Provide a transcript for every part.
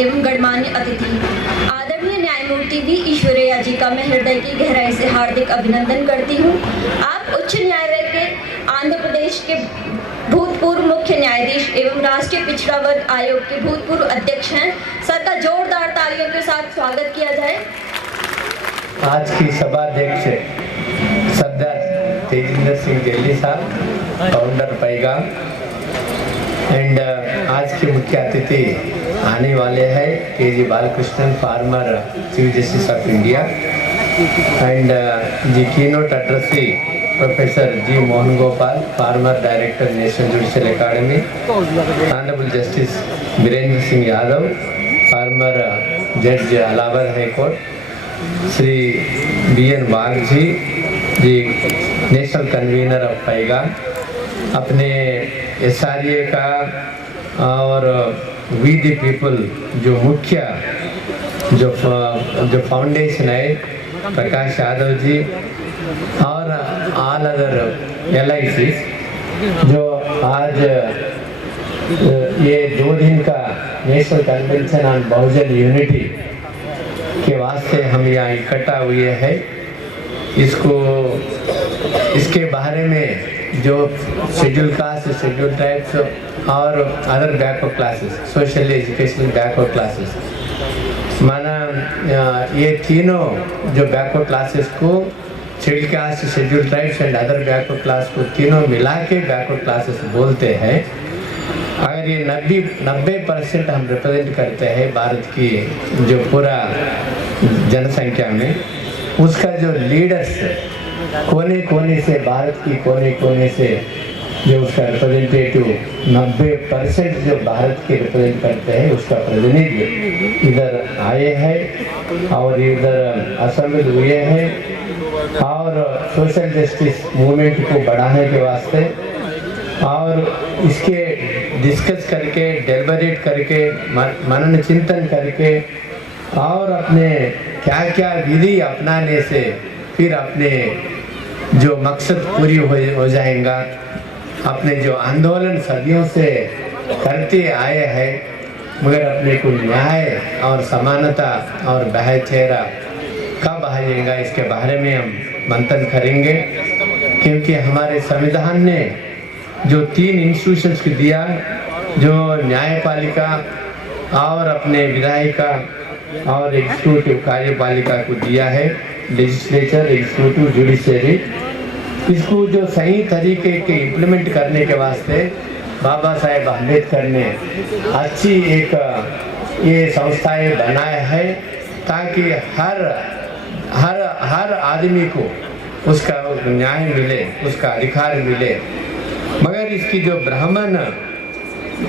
एवं गणमान्य अतिथि आदरणीय न्यायमूर्ति वी ईश्वरैया जी का मैं हृदय की गहराई से हार्दिक अभिनंदन करती हूँ। आप उच्च न्यायालय के आंध्र प्रदेश के भूतपूर्व मुख्य न्यायाधीश एवं राष्ट्रीय पिछड़ा वर्ग आयोग के भूतपूर्व अध्यक्ष हैं। सर का जोरदार तालियों के साथ स्वागत किया जाए। आज की सभाध्यक्ष सरदार तेजिंदर सिंह जेली साहब, फाउंडर पैगाम, एंड आज के मुख्य अतिथि आने वाले हैं K G. Balakrishnan, former chief justice of India, and the keynote addressee professor G Mohan Gopal, former director national judicial academy, honourable justice Virendra Singh Yadav, former जज Allahabad high court, Shri B N. Bagchi ji, national convenor of Paigam, अपने एसआरए का और वी दी पीपल जो मुख्य जो फाउंडेशन है, प्रकाश यादव जी, और all other LIC जो आज ये 2 दिन का national convention on Bahujan unity के वास्ते हम यहाँ इकट्ठा हुए हैं। इसके बारे में जो शेड्यूल कास्ट, शेड्यूल ट्राइब्स और other backward classes, social educational backward classes, माना ये तीनों जो बैकवर्ड क्लासेस को schedule caste, schedule tribes and other backward class को तीनों मिला के बैकवर्ड क्लासेस बोलते हैं। अगर ये 90% हम रिप्रेजेंट करते हैं भारत की जो पूरा जनसंख्या में, उसका जो लीडर्स कोने कोने से, भारत की कोने कोने से जो उसका रिप्रेजेंटेटिव 90% जो भारत के रिप्रेजेंट करते हैं, उसका प्रतिनिधि इधर आए हैं और इधर असेंबल हुए हैं और सोशल जस्टिस मूवमेंट को बढ़ाने के वास्ते और इसके डिस्कस करके, डेलिबरेट करके, मनन चिंतन करके और अपने क्या क्या विधि अपनाने से फिर अपने जो मकसद पूरी हो जाएगा। अपने जो आंदोलन सदियों से करते आए हैं, मगर अपने को न्याय और समानता और भाईचारा कब आएगा, इसके बारे में हम मंथन करेंगे। क्योंकि हमारे संविधान ने जो 3 इंस्टीट्यूशंस को दिया, जो न्यायपालिका और अपने विधायिका और एग्जीक्यूटिव कार्यपालिका को दिया है, लेजिस्लेचर, एग्जीक्यूटिव, जुडिशरी, इसको जो सही तरीके के इम्प्लीमेंट करने के वास्ते बाबा साहेब अम्बेडकर ने अच्छी एक ये संस्थाएं बनाए हैं ताकि हर आदमी को उसका न्याय मिले, उसका अधिकार मिले। मगर इसकी जो ब्राह्मण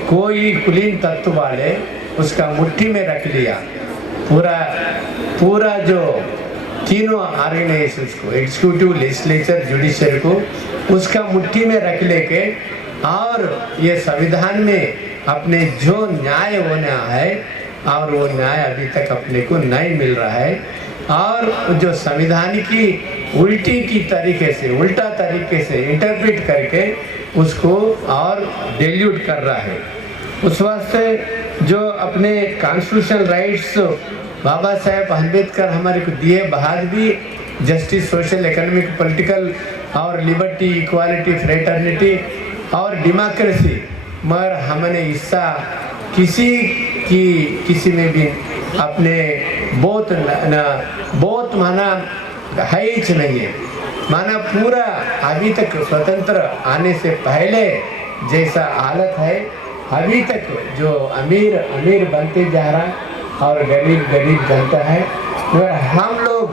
कोई कुलीन तत्व वाले उसका मुट्ठी में रख लिया, पूरा जो तीनों ऑर्गेनाइजेशंस को, एग्जीक्यूटिव, लेजिस्लेचर, जुडिशरी को उसका मुट्ठी में रख लेके और ये संविधान में अपने जो न्याय होना है और वो न्याय अभी तक अपने को नहीं मिल रहा है और जो संविधान की उल्टा तरीके से इंटरप्रेट करके उसको और डेल्यूट कर रहा है। उस वास्ते जो अपने कॉन्स्टिट्यूशनल राइट्स बाबा साहेब अम्बेडकर हमारे को दिए, बाद भी जस्टिस, सोशल, इकोनॉमिक, पॉलिटिकल और लिबर्टी, इक्वालिटी, फ्रेटर्निटी और डेमोक्रेसी, मगर हमने हिस्सा किसी में भी अपने बहुत माना है ही नहीं है। माना पूरा अभी तक स्वतंत्र आने से पहले जैसा हालत है, अभी तक जो अमीर बनते जा रहा और गरीब जनता है। मगर हम लोग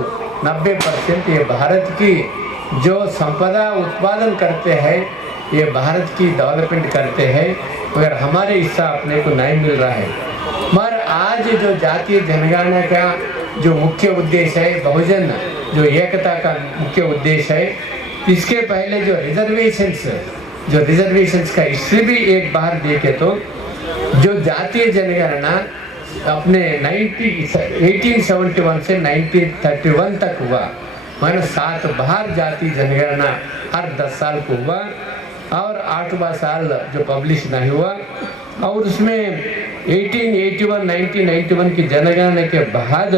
90% ये भारत की जो संपदा उत्पादन करते हैं, ये भारत की डेवलपमेंट करते हैं, मगर हमारे हिस्सा अपने को नहीं मिल रहा है। मगर आज जो जातीय जनगणना का जो मुख्य उद्देश्य है, बहुजन जो एकता का मुख्य उद्देश्य है, इसके पहले जो रिजर्वेशंस का हिस्ट्री भी एक बार देखे तो जो जातीय जनगणना अपने 1871 से 1931 तक हुआ, मैंने 7 बार जातीय जनगणना हर 10 साल को हुआ और 8वां साल जो पब्लिश नहीं हुआ और उसमें 1991 की जनगणना के बाद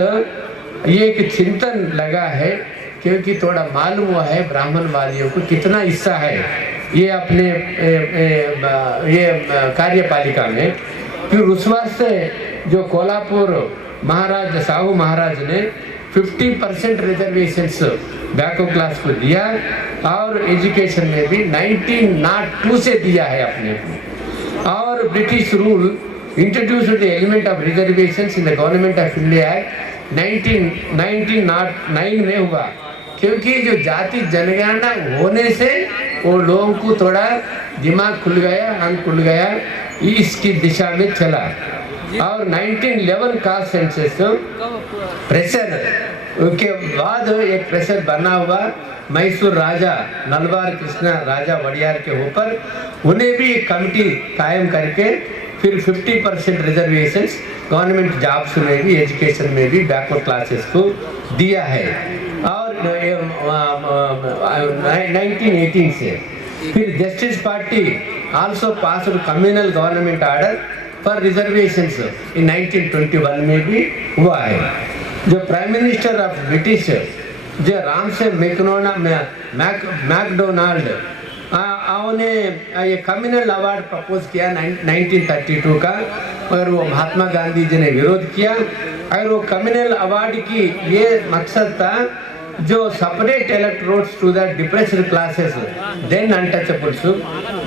ये एक चिंतन लगा है, क्योंकि थोड़ा मालूम हुआ है ब्राह्मण वालियों को कितना हिस्सा है ये अपने ये कार्यपालिका में। फिर उस वास्ते जो कोल्हापुर महाराज साहू महाराज ने 50% रिजर्वेशंस बैकवर्ड क्लास को दिया और एजुकेशन में भी 1902 से दिया है अपने को। और British rule introduced the element of reservations in the government of India act 1909 में हुआ, क्योंकि जो जाति जनगणना होने से वो लोगों को थोड़ा दिमाग खुल गया, आंख खुल गया, इसकी दिशा में चला। और 1911 का सेंसस प्रेशर के बाद एक प्रेशर बना हुआ मैसूर राजा नलवार कृष्ण राजा वड़ियार के ऊपर, उन्हें भी एक कमिटी कायम करके फिर 50% रिजर्वेशंस गवर्नमेंट जॉब्स में भी एजुकेशन में भी बैकवर्ड क्लासेस को दिया है। और 1918 से फिर justice party also pass communal government order for reservations in 1921 में भी हुआ है। जो प्राइम मिनिस्टर ऑफ ब्रिटिश जो रामसे मैकडोनाल्ड उन्होंने ये कम्युनल अवार्ड प्रपोज किया 1932 का, और वो महात्मा गांधी जी ने विरोध किया। और वो कम्युनल अवार्ड की ये मकसद था जो separate electorates to the depressed classes, then untouchables,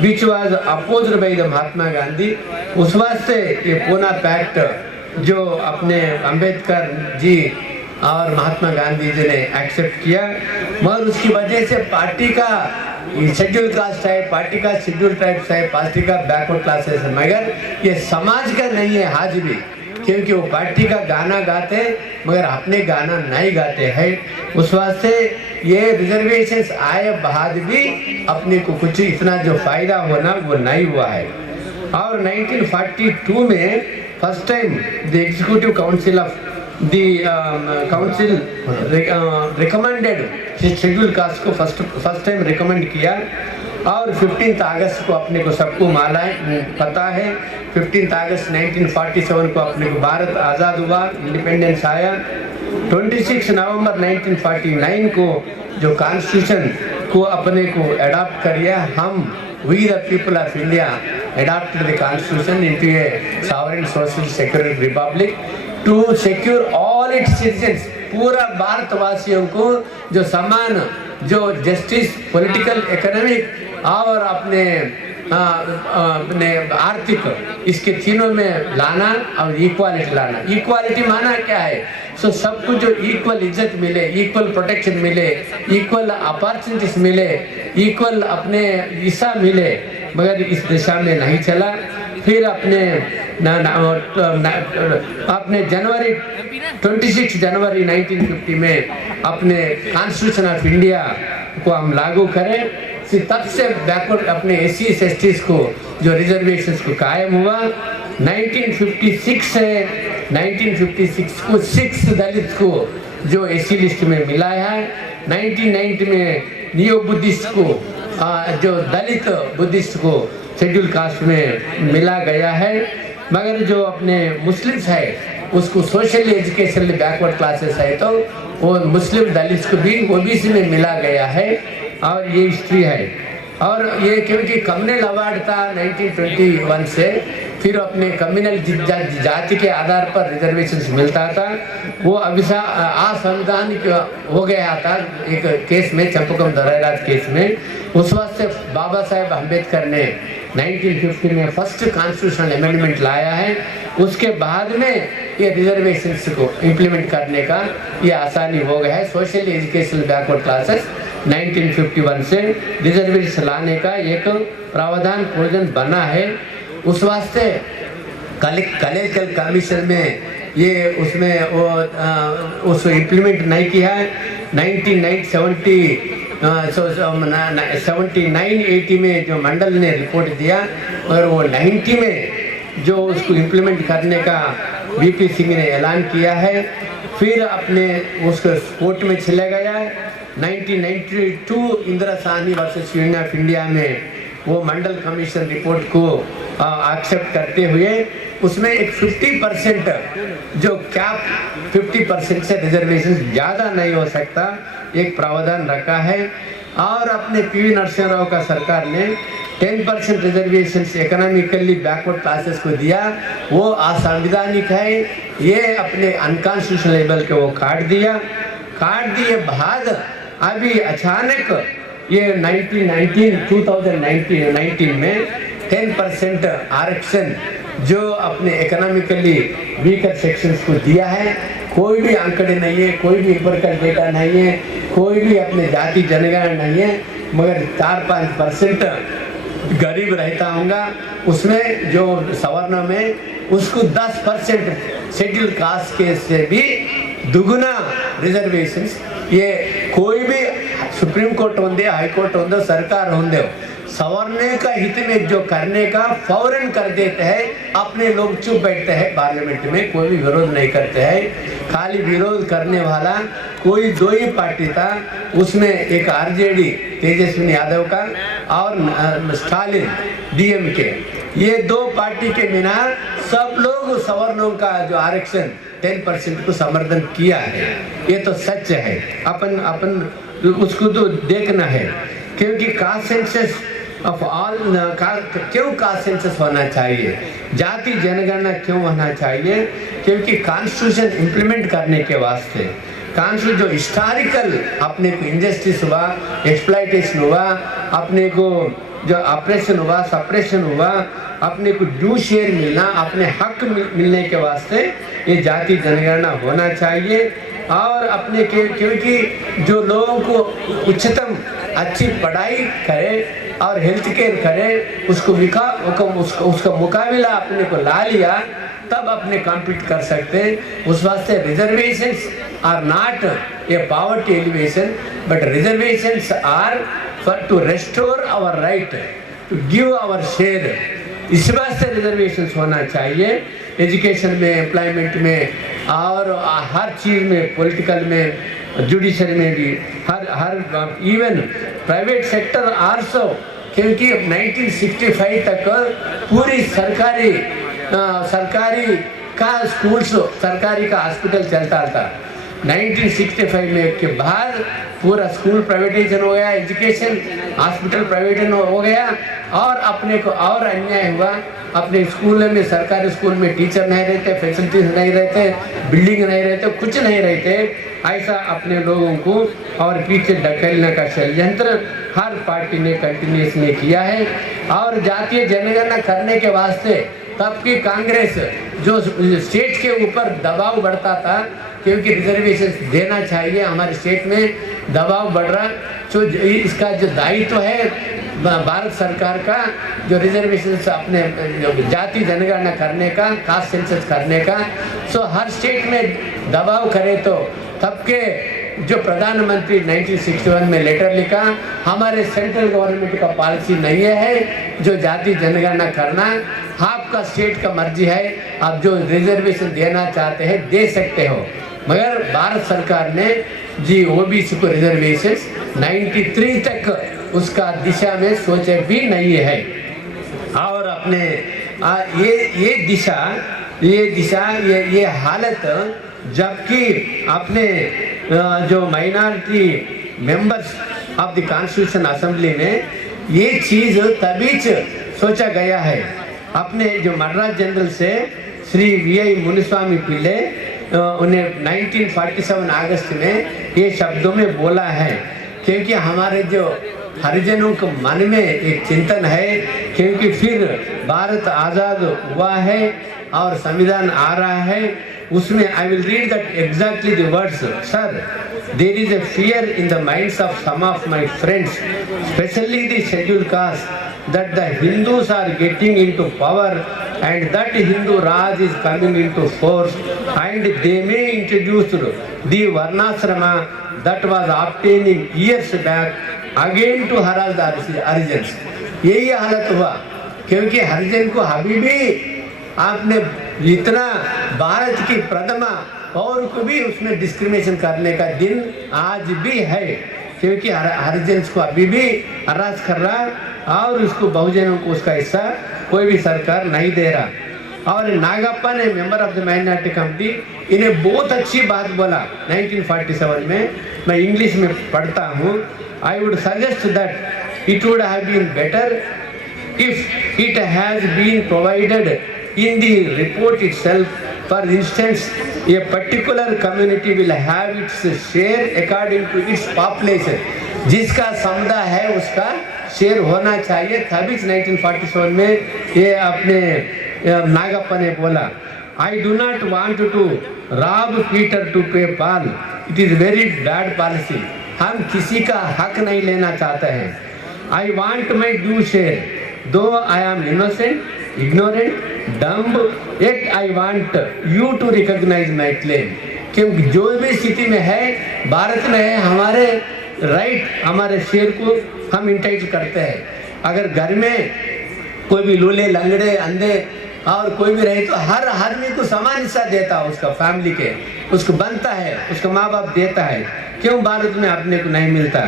which was opposed by the Mahatma Gandhi. उस वास्ते ये पूना पैक्ट जो अपने अंबेडकर जी और महात्मा गांधी जी ने एक्सेप्ट किया, मगर उसकी वजह से पार्टी का शेड्यूल कास्ट है, पार्टी का शेड्यूल ट्राइब्स है, पार्टी का बैकवर्ड क्लासेस है, मगर ये समाज का नहीं है आज भी, क्योंकि वो पार्टी का गाना गाते मगर अपने गाना नहीं गाते हैं। उस वास्ते ये रिजर्वेशंस आए बाद भी अपने को कुछ इतना जो फायदा होना वो नहीं हुआ है। और 1942 में first time the executive council of the council recommended schedule caste को फर्स्ट टाइम रिकमेंड किया। और 15 अगस्त को अपने को सबको माला पता है, 15 अगस्त 1947 को अपने को भारत आज़ाद हुआ, इंडिपेंडेंस आया। 26 नवंबर 1949 को जो कॉन्स्टिट्यूशन को अपने को अडॉप्ट किया, हम we the people of India adopted the constitution into a sovereign social secular republic to secure all its citizens, पूरा भारतवासियों को जो समान जो जस्टिस पॉलिटिकल इकोनॉमिक और अपने आर्थिक इसके तीनों में लाना और इक्वालिटी लाना। इक्वालिटी माना क्या है? सो सबको जो इक्वल इज्जत मिले, इक्वल प्रोटेक्शन मिले, इक्वल अपॉर्चुनिटीज मिले, इक्वल अपने हिस्सा मिले, मगर इस दिशा में नहीं चला। फिर अपने जनवरी 26 जनवरी 1950 में अपने कॉन्स्टिट्यूशन ऑफ इंडिया को हम लागू करें, तब से बैकवर्ड अपने एससीज एसटीज को जो रिजर्वेशंस को कायम हुआ। 1956 से 1956 को 6 दलित को जो एससी लिस्ट में मिला है। 1990 में नियो बुद्धिस्ट को जो दलित बुद्धिस्ट को शेड्यूल कास्ट में मिला गया है, मगर जो अपने मुस्लिम्स है उसको सोशल एजुकेशन बैकवर्ड क्लासेस है, तो वो मुस्लिम दलित को भी ओबीसी में मिला गया है। और ये हिस्ट्री है। और ये क्योंकि कम्युनल अवार्ड था 1921 से, फिर अपने कम्युनल जाति के आधार पर रिजर्वेशन मिलता था, वो असंवैधानिक हो गया था एक केस में, चंपकम दराराज केस में। उस वास्ते बाबा साहेब अम्बेडकर ने 1950 में फर्स्ट कॉन्स्टिट्यूशनल अमेंडमेंट लाया है। उसके बाद में ये रिजर्वेशंस को इम्प्लीमेंट करने का ये आसानी हो गया है। सोशल एजुकेशनल बैकवर्ड क्लासेस 1951 से रिजर्वेशन लाने का एक प्रावधान प्रोविजन बना है। उस वास्ते कलेक्टर कमीशन में ये उसमें वो उसको इम्प्लीमेंट नहीं किया है। 79-80 में जो मंडल ने रिपोर्ट दिया, और वो 90 में जो उसको इम्प्लीमेंट करने का वीपी सिंह ने ऐलान किया है। फिर अपने उसको कोर्ट में चला गया। 1992 Indira Sahni versus union of India में वो मंडल कमीशन रिपोर्ट को एक्सेप्ट करते हुए उसमें एक 50% जो कैप 50% से रिजर्वेशन ज़्यादा नहीं हो सकता, एक प्रावधान रखा है। और अपने पीवी नरसिम्हा राव का सरकार ने 10% रिजर्वेशन इकोनॉमिकली बैकवर्ड क्लासेस को दिया, वो असंवैधानिक है, ये अपने अनकॉन्स्टिट्यूशनल लेवल के वो काट दिए बाद अभी अचानक ये 2019 में 10% आरक्षण जो अपने इकोनॉमिकली वीकर सेक्शंस को दिया है, कोई भी आंकड़े नहीं है, कोई भी एम्पिरिकल डेटा नहीं है, कोई भी अपने जाति जनगणना नहीं है, मगर 4-5% गरीब रहता होगा, उसमें जो सवर्ण में उसको 10% शेड्यूल कास्ट के से भी दुगुना रिजर्वेशंस, ये कोई भी सुप्रीम कोर्ट होंगे, हाई कोर्ट होंगे, सरकार होंगे, सवर्ण का हित में जो करने का फौरन कर देते हैं। अपने लोग चुप बैठते हैं, पार्लियामेंट में कोई भी विरोध नहीं करते हैं। खाली विरोध करने वाला कोई दो ही पार्टी था, उसमें एक आरजेडी तेजस्वी यादव का और स्टालिन डीएमके, ये दो पार्टी के बिना सब लोग सवर्णों का जो आरक्षण 10% को समर्थन किया है। ये तो सच है, अपन उसको तो देखना है, क्योंकि कास्ट सेंसस ऑफ ऑल, क्यों कास्ट सेंसस होना चाहिए, जाति जनगणना क्यों होना चाहिए, क्योंकि कॉन्स्टिट्यूशन इम्प्लीमेंट करने के वास्ते कॉन्स्टिट्यूशन जो हिस्टोरिकल अपने को इंजस्टिस हुआ, एक्सप्लॉइटेशन हुआ, अपने को जो ऑपरेशन हुआ, सप्रेशन हुआ, अपने को ड्यू शेयर मिलना, अपने हक मिलने के वास्ते ये जाति जनगणना होना चाहिए। और अपने क्योंकि जो लोगों को उच्चतम अच्छी पढ़ाई करे और हेल्थ केयर करे, उसका मुकाबला अपने को ला लिया, तब अपने कॉम्पीट कर सकते हैं। उस वास्ते reservations are not a poverty alleviation, but reservations are for to restore our right to give our share. इस वास्ते रिजर्वेशंस होना चाहिए, एजुकेशन में, एम्प्लॉयमेंट में और हर चीज़ में, पॉलिटिकल में, जुडिशरी में भी, her even private sector also, क्योंकि 1965 तक पूरी सरकारी का स्कूल्स, सरकारी का हॉस्पिटल चलता था। 1965 में के बाद पूरा स्कूल प्राइवेटाइजेशन हो गया, एजुकेशन हॉस्पिटल प्राइवेटाइजेशन हो गया, और अपने को और अन्याय हुआ। अपने स्कूल में, सरकारी स्कूल में टीचर नहीं रहते, फैसिलिटीज नहीं रहते, बिल्डिंग नहीं रहते, कुछ नहीं रहते, ऐसा अपने लोगों को और पीछे ढकेलने का षड्यंत्र हर पार्टी ने कंटिन्यूसली किया है। और जातीय जनगणना करने के वास्ते तब की कांग्रेस जो स्टेट के ऊपर दबाव बढ़ता था, क्योंकि रिजर्वेशन देना चाहिए, हमारे स्टेट में दबाव बढ़ रहा, तो इसका जो दायित्व है भारत सरकार का, जो रिजर्वेशन अपने जाति जनगणना करने का, कास्ट सेंसस करने का, सो हर स्टेट में दबाव करे, तो तब के जो प्रधानमंत्री 1961 में लेटर लिखा, हमारे सेंट्रल गवर्नमेंट का पॉलिसी नहीं है जो जाति जनगणना करना, आपका स्टेट का मर्जी है, आप जो रिजर्वेशन देना चाहते हैं दे सकते हो। मगर भारत सरकार ने जी ओबीसी को रिजर्वेशन 93 तक उसका दिशा में सोचे भी नहीं है। और अपने ये हालत, जबकि अपने जो minority members of the constitution assembly में ये चीज़ तभी सोचा गया है। अपने जो मद्रास जनरल से श्री वी.आई. मुनिस्वामी पिल्ले उन्हें 1947 अगस्त में ये शब्दों में बोला है, क्योंकि हमारे जो हरिजनों के मन में एक चिंतन है, क्योंकि फिर भारत आज़ाद हुआ है और संविधान आ रहा है, उसमें I will read that exactly the words. Sir, there is a fear in the minds of some of my friends, specially the schedule caste, that the Hindus are getting into power and that Hindu Raj is coming into force, and they may introduce the Varnasrama that was obtaining years back again to harass the Harijans। यही हालत हुआ, क्योंकि हरिजन को अभी भी आपने इतना भारत की प्रथमा पौर को भी उसमें डिस्क्रिमिनेशन करने का दिन आज भी है, क्योंकि हरिजन को अभी भी हरास कर रहा और उसको बहुजनों को उसका हिस्सा कोई भी सरकार नहीं दे रहा। और नागप्पा ने member of the minority committee, इन्हें बहुत अच्छी बात बोला 1947 में। मैं इंग्लिश में पढ़ता हूँ। I would suggest that it would have been better if it has been provided in the report itself. For instance, a particular community will have its share according to its population. जिसका समुदाय है उसका share होना चाहिए। तभी 1947 में ये अपने नागप्पा ने बोला, I do not want to rob Peter to pay Paul. It is very bad policy. हम किसी का हक नहीं लेना चाहते हैं। I want my due share. Though I am innocent, ignorant, dumb, yet I want you to recognize my claim. क्योंकि जो भी स्थिति में है, भारत में है, हमारे राइट, हमारे शेयर को हम इंटाइटल करते हैं। अगर घर में कोई भी लूले, लंगड़े, अंधे और कोई भी रहे तो हर आदमी को समान हिस्सा देता है, उसका फैमिली के उसको बनता है, उसका माँ बाप देता है। क्यों भारत में अपने को नहीं मिलता?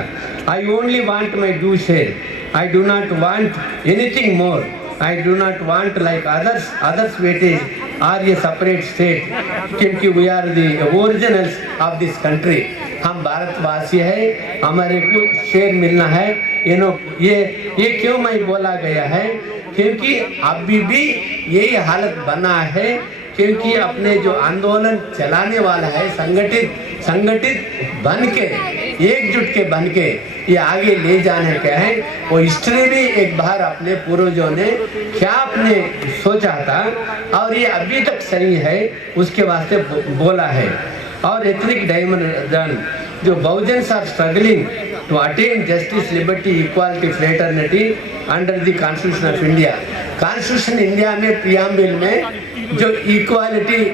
I only want my due share. I do not want anything more. I do not want like others weightage or a separate state. क्योंकि we are the originals of this country. हम भारतवासी है, हमारे को शेयर मिलना है। ये क्यों मैं बोला गया है? क्योंकि अभी भी यही हालत बना है। क्योंकि अपने जो आंदोलन चलाने वाला है, संगठित बन के, एकजुट के बन के ये आगे ले जाने का है। वो हिस्ट्री भी एक बार अपने पूर्वजों ने क्या अपने सोचा था और ये अभी तक सही है, उसके वास्ते बोला है। और एथनिक डायमेंशन, जो Bahujans are struggling to attain justice, liberty, equality, fraternity under the constitution of India. Constitution India में प्रियम्बल में जो इक्वालिटी,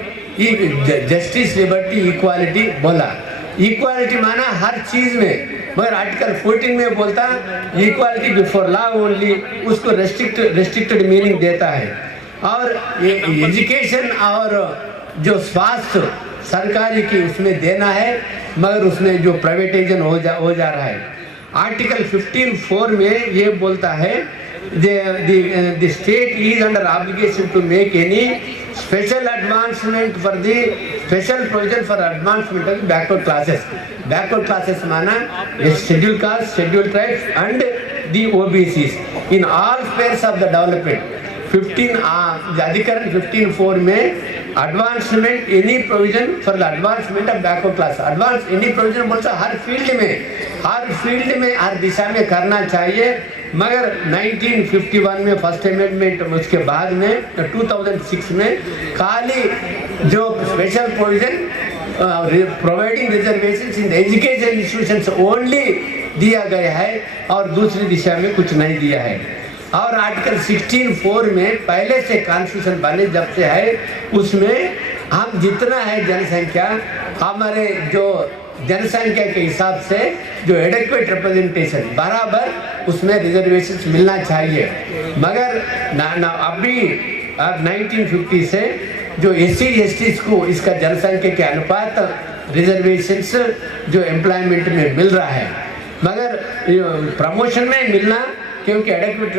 जस्टिस, लिबर्टी, इक्वालिटी बोला। इक्वालिटी माना हर चीज में, मगर आर्टिकल 14 में बोलता इक्वालिटी बिफोर लॉ ओनली, उसको रेस्ट्रिक्टेड मीनिंग देता है। और एजुकेशन और जो स्वास्थ्य सरकारी की उसमें देना है, मगर उसमें जो प्राइवेटाइजेशन हो जा रहा है। आर्टिकल 15(4) में ये बोलता है the state is under obligation to make any special advancement for the special provision for advancement of the backward classes. Backward classes माना scheduled caste, scheduled tribes and the OBCs in all spheres of the development. 15 अधिकरण 15(4) में advancement any provision for the advancement of backward class. Advance any provision बोलता हर field में हर दिशा में करना चाहिए। मगर 1951 में फर्स्ट अमेंडमेंट, उसके बाद में 2006 में खाली जो special provision providing reservations in education institutions only दिया गया है और दूसरी दिशा में कुछ नहीं दिया है। और आर्टिकल 16(4) में पहले से कॉन्स्टिट्यूशन बने जब से है, उसमें हम जितना है जनसंख्या, हमारे जो जनसंख्या के हिसाब से जो एडेक्वेट रिप्रेजेंटेशन बराबर उसमें रिजर्वेशंस मिलना चाहिए। मगर अभी 1950 से जो SC/ST को इसका जनसंख्या के अनुपात रिजर्वेशंस जो एम्प्लॉयमेंट में मिल रहा है, मगर प्रमोशन में मिलना क्योंकि एडेक्वेट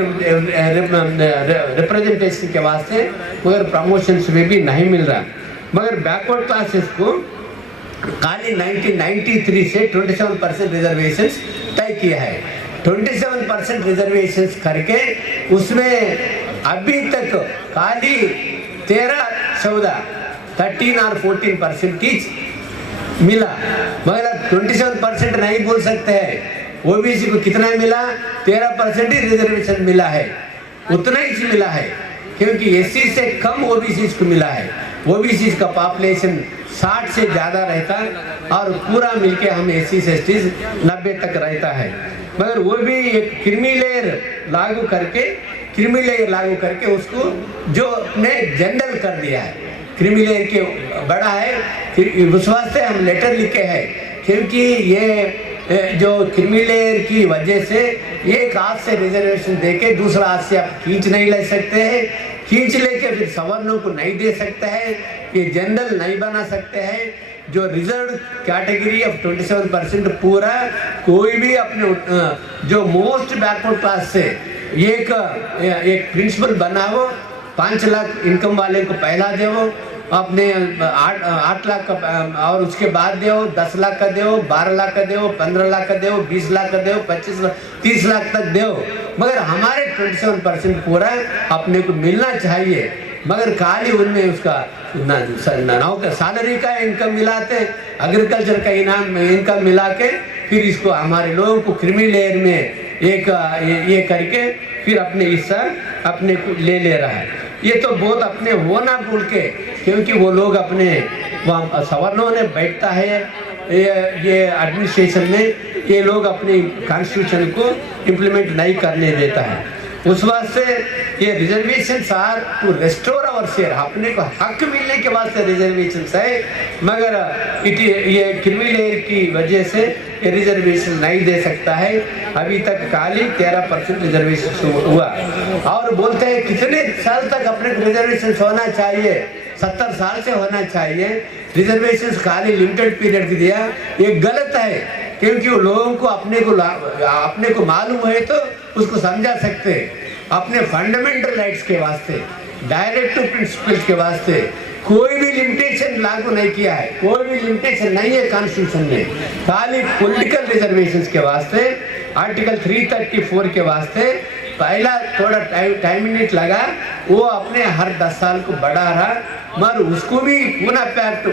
रिप्रेजेंटेशन के वास्ते, मगर प्रमोशंस में भी नहीं मिल रहा। मगर बैकवर्ड क्लासेस को खाली 1993 से 27% रिजर्वेशंस तय किया है। 27% रिजर्वेशंस करके उसमें अभी तक खाली 13 और 14% की मिला, मगर 27% नहीं बोल सकते हैं। ओबीसी को कितना मिला? 13% ही रिजर्वेशन मिला है, उतना ही मिला है, क्योंकि एससी से कम ओबीसी को मिला है। ओबीसी का पॉपुलेशन 60 से ज़्यादा रहता और पूरा मिलके हम एससी से 90 तक रहता है। मगर वो भी एक क्रीमी लेयर लागू करके उसको जो ने जनरल कर दिया है, क्रीमी लेयर के बड़ा है। उस वास्ते हम लेटर लिखे हैं, क्योंकि ये जो क्रीमी लेयर की वजह से एक हाथ से रिजर्वेशन देके दूसरा हाथ से आप खींच नहीं ले सकते हैं, खींच लेके फिर सवर्णों को नहीं दे सकते हैं, ये जनरल नहीं बना सकते हैं। जो रिजर्व कैटेगरी ऑफ 27% पूरा कोई भी अपने जो मोस्ट बैकवर्ड क्लास से एक प्रिंसिपल बना हो 5 लाख इनकम वाले को पहला दो, अपने 8 लाख का, और उसके बाद दो 10 लाख का दो, 12 लाख का दो, 15 लाख का दो, 20 लाख का दो, 25 लाख 30 लाख तक दो। मगर हमारे 27% पूरा अपने को मिलना चाहिए, मगर खाली उनमें उसका सैलरी का इनकम मिलाते, एग्रीकल्चर का इनकम मिला के फिर इसको हमारे लोगों को क्रीमी लेयर में ये करके फिर अपने हिस्सा अपने को ले रहा है। ये तो बहुत अपने वो ना भूल के, क्योंकि वो लोग अपने वहाँ सवर्णों ने बैठता है ये एडमिनिस्ट्रेशन में, ये लोग अपनी कॉन्स्टिट्यूशन को इम्प्लीमेंट नहीं करने देता है। उस वास्ते ये reservation are to restore our share, अपने को हक मिलने के वास्ते रिजर्वेशन है, मगर ये क्रीमी लेयर की वजह से ये रिजर्वेशन नहीं दे सकता है। अभी तक खाली 13% रिजर्वेशन हुआ, और बोलते हैं कितने साल तक अपने रिजर्वेशन होना चाहिए, 70 साल से होना चाहिए। रिजर्वेशन खाली लिमिटेड पीरियड की दिया, ये गलत है, क्योंकि वो लोगों को अपने को मालूम है तो उसको समझा सकते। अपने फंडामेंटल राइट्स के वास्ते, डायरेक्ट प्रिंसिपल्स के वास्ते कोई भी लिमिटेशन लागू नहीं किया है, कोई भी लिमिटेशन नहीं है कॉन्स्टिट्यूशन में, खाली पॉलिटिकल रिजर्वेशंस के वास्ते आर्टिकल 334 के वास्ते पहला थोड़ा टाइम मिनट लगा, वो अपने हर 10 साल को बढ़ा रहा, मगर उसको भी पुनः पैक्ट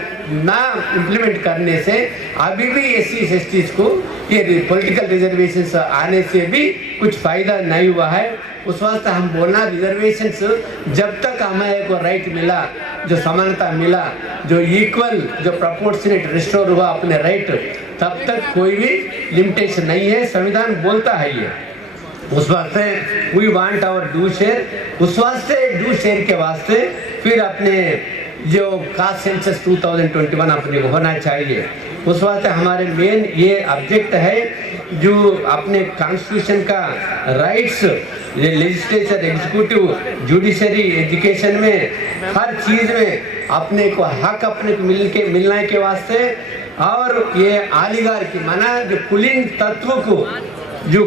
ना इम्प्लीमेंट करने से अभी भी SC/STs को ये पॉलिटिकल रिजर्वेशंस आने से भी कुछ फायदा नहीं हुआ है। उस वास्ते हम बोलना रिजर्वेशंस जब तक हमें को राइट मिला, जो समानता मिला, जो इक्वल, जो प्रोपोर्शनेट रिस्टोर हुआ अपने राइट, तब तक कोई भी लिमिटेशन नहीं है, संविधान बोलता है ये। उस वास्ते we want our due share, उस वास्ते ड्यू शेयर के वास्ते फिर अपने जो कास्ट सेंसस 2021 अपने को होना चाहिए। उस वास्ते हमारे मेन ये ऑब्जेक्ट है, जो अपने कॉन्स्टिट्यूशन का rights legislature, executive, judiciary, education में हर चीज में अपने को हक अपने को मिलने के वास्ते, और ये आलिगार की माना जो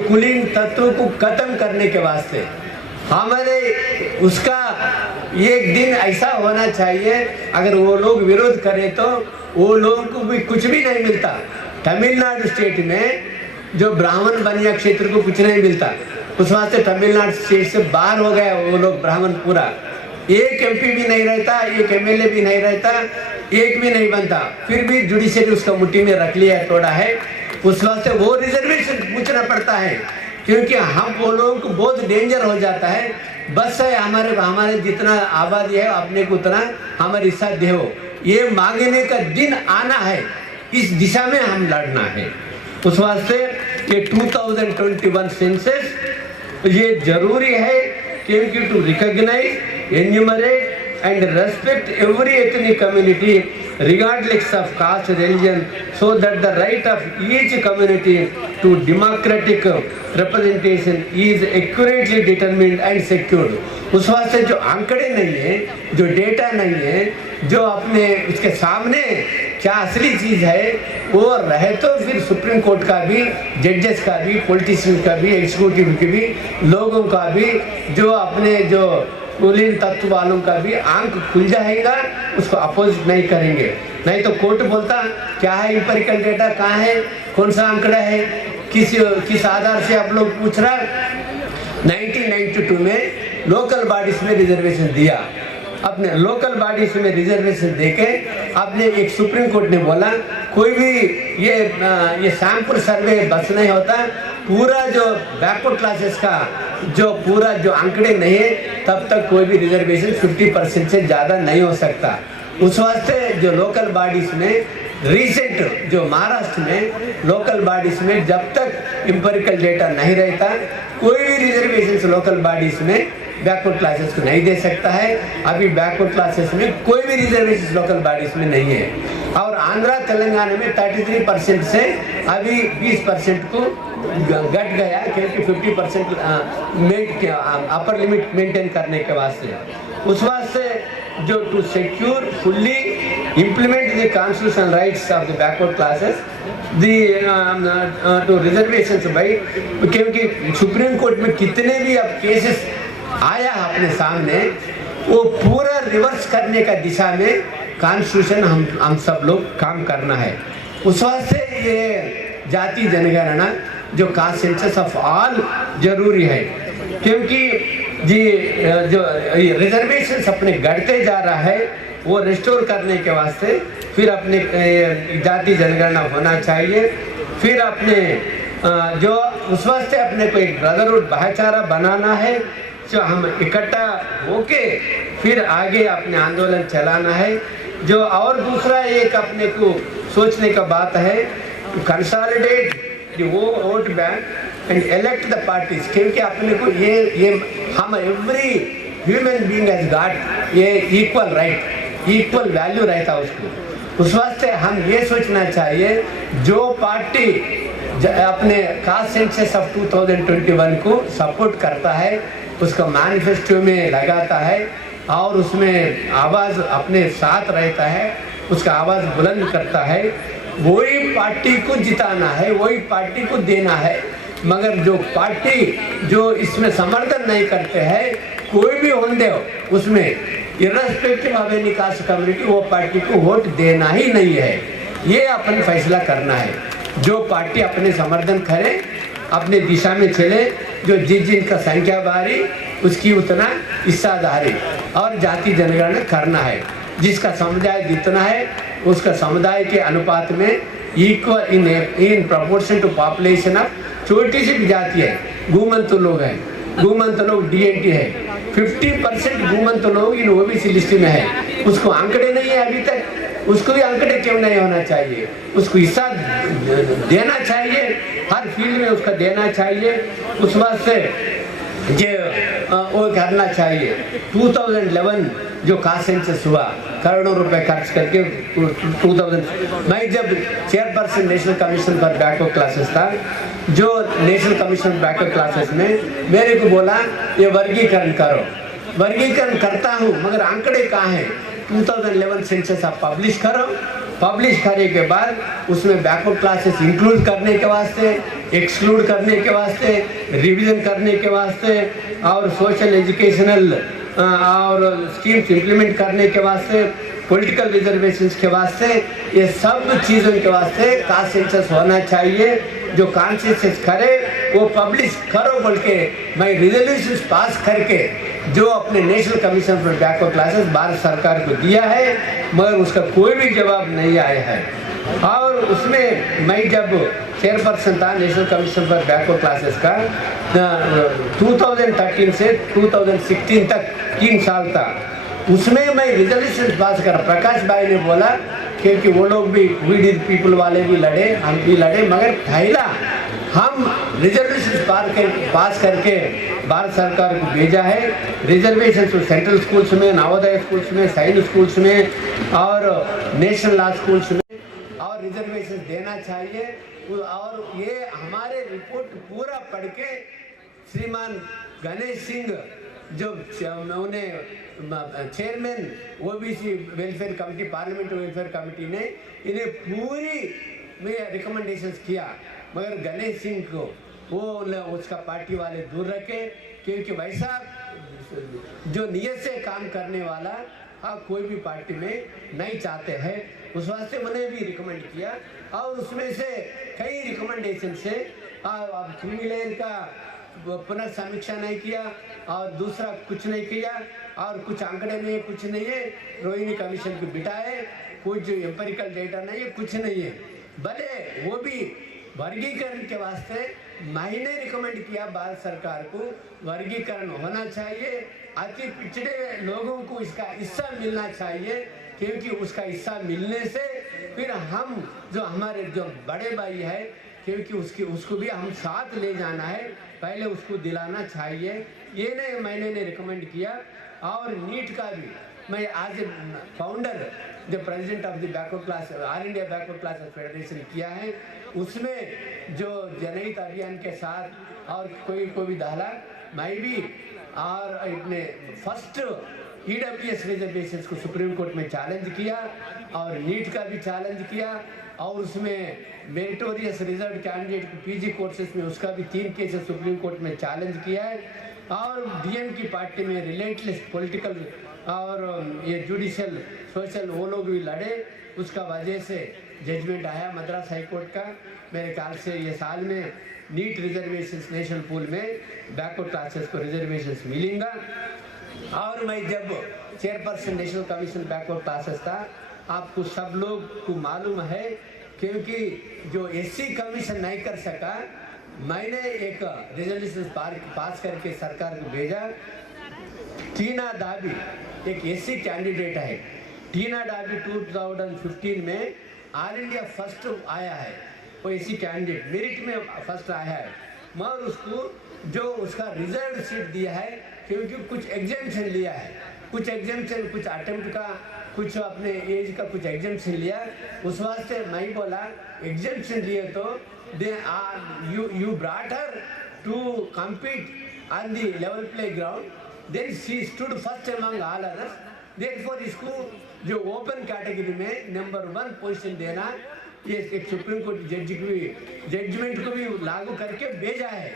कुलीन तत्व को खत्म करने के वास्ते हमारे उसका एक दिन ऐसा होना चाहिए, अगर वो लोग विरोध करें तो वो लोगों को भी कुछ भी नहीं मिलता। तमिलनाडु स्टेट में जो ब्राह्मण बनिया क्षेत्र को कुछ नहीं मिलता, उस वास्ते तमिलनाडु स्टेट से बाहर हो गया वो लोग ब्राह्मण पूरा, एक MP भी नहीं रहता, एक MLA भी नहीं रहता, एक भी नहीं बनता, फिर भी जुडिशरी उसका मुट्ठी में रख लिया, तोड़ा है। उस वास्ते वो रिजर्वेशन पूछना पड़ता है, क्योंकि हम वो लोगों को बहुत डेंजर हो जाता है। बस है हमारे जितना आबादी है अपने को उतना हमारे हिस्सा दो, ये मांगने का दिन आना है, इस दिशा में हम लड़ना है। उस वास्ते ये 2021 सेंसस ये जरूरी है, क्योंकि to recognise, enumerate and respect every ethnic community regardless of caste, religion, so that the right of each community to democratic representation is accurately determined and secured। उस वास्ते जो आंकड़े नहीं है, जो डेटा नहीं है, जो अपने उसके सामने क्या असली चीज है वो रहे, तो फिर सुप्रीम कोर्ट का भी, जजेस का भी, पॉलिटिशियन का भी, एग्जीक्यूटिव के भी, लोगों का भी, जो अपने जो कुलीन तत्व वालों का भी आंख खुल जाएगा, उसको अपोज नहीं करेंगे। नहीं तो कोर्ट बोलता क्या है इंपेरिकल डेटा, कहाँ है, कौन सा आंकड़ा है, किस आधार से आप लोग पूछ रहा। 1992 में लोकल बॉडीज में रिजर्वेशन दिया, अपने लोकल बॉडीज में रिजर्वेशन देके आपने एक सुप्रीम कोर्ट ने बोला कोई भी ये सैंपल सर्वे बस नहीं होता, पूरा जो बैकवर्ड क्लासेस का जो पूरा जो आंकड़े नहीं है, तब तक कोई भी रिजर्वेशन 50% से ज़्यादा नहीं हो सकता। उस वास्ते जो लोकल बॉडीज में रिसेंट जो महाराष्ट्र में लोकल बॉडीज में जब तक इंपेरिकल डेटा नहीं रहता, कोई भी रिजर्वेशन लोकल बॉडीज में बैकवर्ड क्लासेस को नहीं दे सकता है। अभी बैकवर्ड क्लासेस में कोई भी रिजर्वेशन लोकल बॉडीज में नहीं है। और आंध्रा तेलंगाना में 33% से अभी 20% को घट गया, क्योंकि 50% अपर लिमिट मेंटेन करने के वास्ते। उस वास्ते जो to secure fully implement the constitutional rights of the backward classes, the to reservations by, क्योंकि सुप्रीम कोर्ट में कितने भी अब केसेस आया अपने सामने वो पूरा रिवर्स करने का दिशा में कॉन्स्टिट्यूशन हम सब लोग काम करना है। उस वास्ते ये जाति जनगणना जो कास्ट सेंसस ऑफ ऑल जरूरी है, क्योंकि जी जो रिजर्वेशन अपने घटते जा रहा है वो रिस्टोर करने के वास्ते फिर अपने जाति जनगणना होना चाहिए। फिर अपने जो उस वास्ते अपने को एक ब्रदरहुड भाईचारा बनाना है, जो हम इकट्ठा होके फिर आगे अपने आंदोलन चलाना है। जो और दूसरा एक अपने को सोचने का बात है, कंसोलिडेट वो vote bank and elect the parties, क्योंकि अपने को ये हम every human being has got ये इक्वल राइट, इक्वल वैल्यू रहता है उसको। उस वास्ते हम ये सोचना चाहिए जो पार्टी अपने कास्ट सेंसस ऑफ 2021 को सपोर्ट करता है, उसका मैनिफेस्टो में लगाता है और उसमें आवाज़ अपने साथ रहता है, उसका आवाज़ बुलंद करता है, वही पार्टी को जिताना है, वही पार्टी को देना है। मगर जो पार्टी जो इसमें समर्थन नहीं करते हैं, कोई भी होंदे हो उसमें irrespective of any caste community, वो पार्टी को वोट देना ही नहीं है। ये अपन फैसला करना है। जो पार्टी अपने समर्थन करे, अपने दिशा में चले, जो जिनका संख्या भारी उसकी उतना हिस्सादारी और जाति जनगणना करना है। जिसका समुदाय जितना है उसका समुदाय के अनुपात में equal in proportion to population of छोटी सी जाति है। घूमंत लोग हैं, घूमंत लोग DNT है, 50% घूमंत लोग इन OBC लिस्ट में है। उसको आंकड़े नहीं है अभी तक, उसको भी आंकड़े क्यों नहीं होना चाहिए, उसको हिस्सा देना चाहिए, हर फील्ड में उसका देना चाहिए। उस वास्ते वो करना चाहिए। 2011 जो कास्ट सेंसस हुआ, करोड़ों रुपए खर्च करके 2000, मैं जब chairperson national commission for backward classes था, जो नेशनल कमीशन बैकवर्ड क्लासेस में मेरे को बोला ये वर्गीकरण करो। वर्गीकरण करता हूँ मगर आंकड़े कहाँ हैं? 2011 सेंसस आप पब्लिश करो, पब्लिश करने के बाद उसमें बैकवर्ड क्लासेस इंक्लूड करने के वास्ते, एक्सक्लूड करने के वास्ते, रिवीजन करने के वास्ते और सोशल एजुकेशनल और स्कीम्स इम्प्लीमेंट करने के वास्ते, पॉलिटिकल रिजर्वेशंस के वास्ते, ये सब चीज़ों के वास्ते कास्ट सेंसस होना चाहिए। जो कॉन्सेंसस करे वो पब्लिश करो बोल के मैं रिजोल्यूशन पास करके जो अपने national commission for backward classes Bharat सरकार को दिया है, मगर उसका कोई भी जवाब नहीं आया है। और उसमें मैं जब चेयरपर्सन था national commission for backward classes का 2013 से 2016 तक 3 साल था, उसमें मैं रिजोल्यूशन पास कर, प्रकाश भाई ने बोला क्योंकि वो लोग भी वीडियो पीपल वाले भी लड़े, हम भी लड़े, मगर पहला हम रिजर्वेशन पास करके भारत सरकार को भेजा है। रिजर्वेशन सेंट्रल स्कूल्स में, नवोदय स्कूल्स में, साइंस स्कूल्स में और नेशनल लॉ स्कूल्स में और रिजर्वेशन देना चाहिए। और ये हमारे रिपोर्ट पूरा पढ़ के श्रीमान गणेश सिंह जो उन्हें chairman OBC welfare committee, parliament welfare committee ने इन्हें पूरी में रिकमेंडेशंस किया, मगर गणेश सिंह को वो उसका पार्टी वाले दूर रखे, क्योंकि वैसा जो नियत से काम करने वाला कोई भी पार्टी में नहीं चाहते हैं। उस वास्ते उन्हें भी रिकमेंड किया और उसमें से कई रिकमेंडेशन से क्रिमिनल का पुनः समीक्षा नहीं किया और दूसरा कुछ नहीं किया और कुछ आंकड़े नहीं है, कुछ नहीं है, रोहिणी कमीशन को बिठाए, कुछ एम्पिरिकल डेटा नहीं है, कुछ नहीं है। भले वो भी वर्गीकरण के वास्ते मैंने रिकमेंड किया भारत सरकार को वर्गीकरण होना चाहिए, अति पिछड़े लोगों को इसका हिस्सा मिलना चाहिए, क्योंकि उसका हिस्सा मिलने से फिर हम जो हमारे जो बड़े भाई है, क्योंकि उसको भी हम साथ ले जाना है, पहले उसको दिलाना चाहिए। ये नहीं मैंने रिकमेंड किया। और नीट का भी मैं आज फाउंडर जो president of the backward class all India backward classes federation किया है, उसमें जो जनहित अभियान के साथ और कोई भी डाला, मैं भी और अपने फर्स्ट EWS रिजर्वेशंस को सुप्रीम कोर्ट में चैलेंज किया और नीट का भी चैलेंज किया और उसमें मेरिटोरियस रिजल्ट कैंडिडेट को PG कोर्सेज में उसका भी 3 केसेस सुप्रीम कोर्ट में चैलेंज किया है। और DM की पार्टी में रिलेटलेस पॉलिटिकल और ये जुडिशियल सोशल वो लोग भी लड़े, उसका वजह से जजमेंट आया मद्रास हाई कोर्ट का। मेरे ख्याल से ये साल में नीट रिजर्वेशंस नेशनल पूल में बैकवर्ड क्लासेस को रिजर्वेशंस मिलेंगा। और मैं जब chairperson national commission backward classes था, आपको सब लोग को मालूम है, क्योंकि जो एससी कमीशन नहीं कर सका, मैंने एक रेजोल्यूशन पास करके सरकार को भेजा। टीना डाबी एक एससी कैंडिडेट है। टीना डाबी 2015 में ऑल इंडिया फर्स्ट आया है, वो एससी कैंडिडेट मेरिट में फर्स्ट आया है। मगर उसको जो उसका रिजर्व सीट दिया है, क्योंकि कुछ एग्जाम्शन लिया है, कुछ एग्जाम्शन, कुछ अटेम्प्ट का, कुछ अपने एज का कुछ एग्जाम्शन लिया। उस वास्ते मैं बोला एग्जाम्शन लिए तो you brought her to compete on the level playground, then she stood first among all others, therefore इसको जो ओपन कैटेगरी में नंबर 1 पोजीशन देना, ये एक सुप्रीम कोर्ट जज को भी जजमेंट को भी लागू करके भेजा है।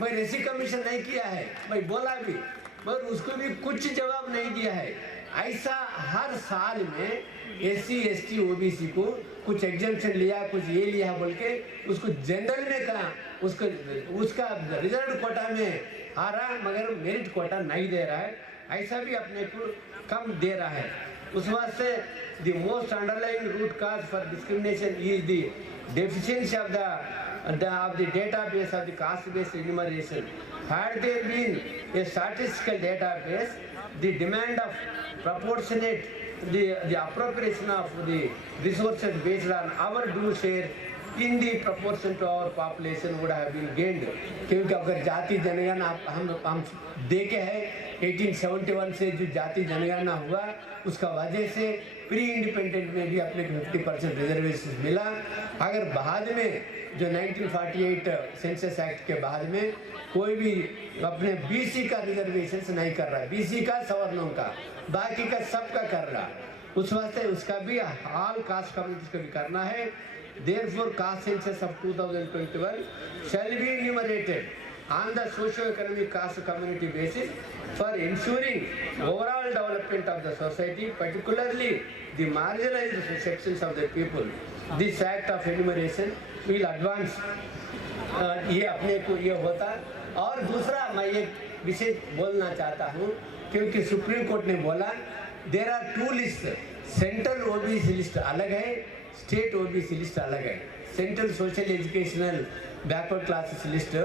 मैं एससी कमीशन नहीं किया है, मैं बोला भी, मगर उसको भी कुछ जवाब नहीं दिया है। ऐसा हर साल में एससी एसटी ओबीसी को कुछ एग्जाम्शन लिया, कुछ ये लिया बोल के उसको जनरल में कहा, उसका रिजर्व कोटा में आ रहा, मगर मेरिट कोटा नहीं दे रहा है। ऐसा भी अपने को कम दे रहा है। उस वास्ते the most underlying root cause for discrimination is the deficiency of the database of the caste-based enumeration. Had there been a statistical database, the demand of proportionate, the appropriation of the resources based on our due share in the proportion to our population would have been gained. क्योंकि अगर जाति जनगणना हम देखे हैं 1871 से जो जाति जनगणना हुआ, उसका वजह से प्री इंडिपेंडेंट में भी अपने 50% रिजर्वेशन मिला। अगर बाद में जो 1948 सेंसस एक्ट के बाद में कोई भी अपने बीसी का रिजर्वेशन नहीं कर रहा, बीसी का, सवर्णों का, बाकी का सबका कर रहा, उस वास्ते उसका भी ऑल कास्ट कम्युनिटीज को भी करना है। Therefore, caste census of 2021 shall be enumerated on the socio-economic caste community basis for ensuring overall development of the society, particularly the marginalized sections of the people. This act of enumeration will advance ये अपने को ये होता। और दूसरा मैं एक विशेष बोलना चाहता हूँ, क्योंकि सुप्रीम कोर्ट ने बोला there are 2 list, central OBC list अलग है, स्टेट ओबीसी लिस्ट अलग है। Central social educational backward classes list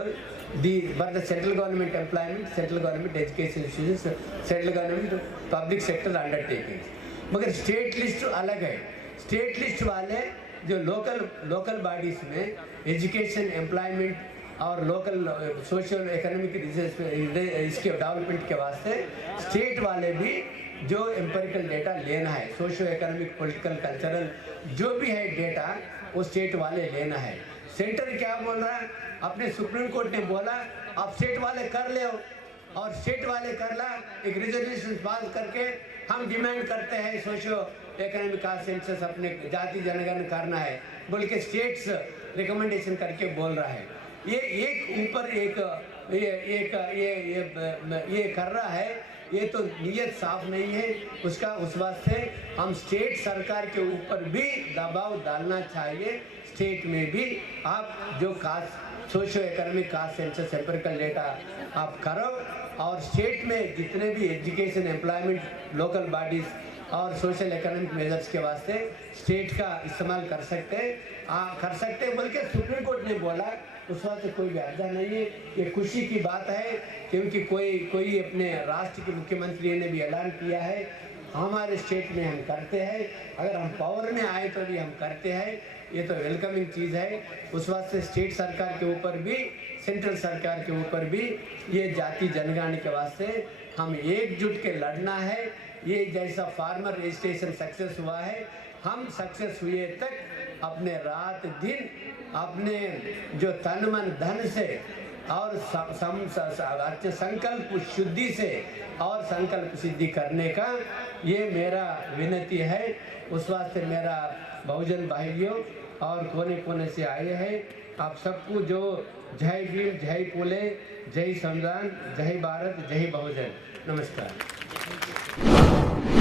for the central government employment, central government education institutions, central government public sector undertakings। मगर state list अलग है। State list वाले जो local bodies में एजुकेशन, एम्प्लॉयमेंट और local social economic इसके development के वास्ते स्टेट वाले भी जो एम्पेरिकल डेटा लेना है, सोशो इकोनॉमिक, पॉलिटिकल, कल्चरल जो भी है डेटा, वो स्टेट वाले लेना है। सेंटर क्या बोल रहा है? अपने सुप्रीम कोर्ट ने बोला आप स्टेट वाले कर ले, और स्टेट वाले कर ला, एक रिजर्वेशन पास करके हम डिमांड करते हैं सोशो इकोनॉमिक का सेंसस अपने जाति जनगणना करना है बोल के स्टेट्स रिकमेंडेशन करके बोल रहा है। ये एक ऊपर ये कर रहा है, ये तो नीयत साफ नहीं है उसका। उस वास्ते हम स्टेट सरकार के ऊपर भी दबाव डालना चाहिए। स्टेट में भी आप जो caste socio economic caste census empirical data आप करो, और स्टेट में जितने भी एजुकेशन, एम्प्लॉयमेंट, लोकल बॉडीज और सोशल इकोनॉमिक मेजर्स के वास्ते स्टेट का इस्तेमाल कर सकते बोल के सुप्रीम कोर्ट ने बोला। उस वास्ते कोई भी अर्जा नहीं है, ये खुशी की बात है, क्योंकि कोई अपने राष्ट्र के मुख्यमंत्री ने भी ऐलान किया है हमारे स्टेट में हम करते हैं, अगर हम पावर में आए तो भी हम करते हैं, ये तो वेलकमिंग चीज़ है। उस वास्ते स्टेट सरकार के ऊपर भी, सेंट्रल सरकार के ऊपर भी ये जाति जनगणना के वास्ते हम एकजुट के लड़ना है। ये जैसा फार्मर रजिस्ट्रेशन सक्सेस हुआ है, हम सक्सेस हुए तक अपने रात दिन अपने जो तन मन धन से और संकल्प शुद्धि से और संकल्प सिद्धि करने का ये मेरा विनती है। उस वास्ते मेरा बहुजन भाइयों और कोने कोने से आए हैं आप सबको जो जय भीम, जय पुले, जय संविधान, जय भारत, जय बहुजन, नमस्कार। जय हिंद।